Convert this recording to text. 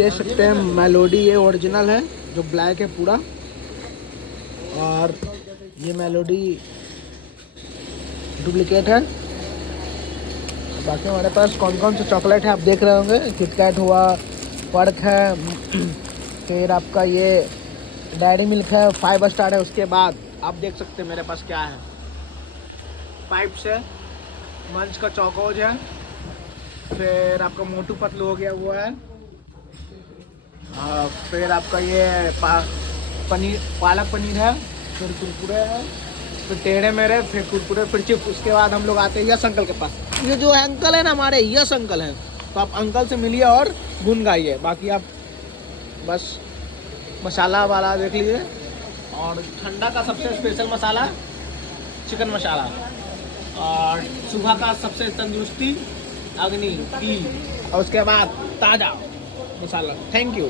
देख सकते हैं मेलोडी ये ओरिजिनल है जो ब्लैक है पूरा, और ये मेलोडी डुप्लीकेट है। बाकी हमारे पास कौन कौन से चॉकलेट है आप देख रहे होंगे, किटकैट हुआ, पर्क है, फिर आपका ये डैडी मिल्क है, 5 स्टार है। उसके बाद आप देख सकते हैं मेरे पास क्या है, पाइप्स है, मंच का चौकोज है, फिर आपका मोटू पतलू हो गया वो है, फिर आपका ये पनीर पालक पनीर है, फिर कुरकुरे है, फिर टेढ़े मेढ़े, फिर कुरकुरे, फिर चिप्स। उसके बाद हम लोग आते हैं यश अंकल के पास। ये जो अंकल है ना हमारे यश अंकल हैं, तो आप अंकल से मिलिए और गुन गाइए। बाकी आप बस मसाला वाला देख लीजिए, और ठंडा का सबसे स्पेशल मसाला चिकन मसाला, और सुबह का सबसे तंदुरुस्ती अग्नि टी, और उसके बाद ताज़ा मसाला। Thank you.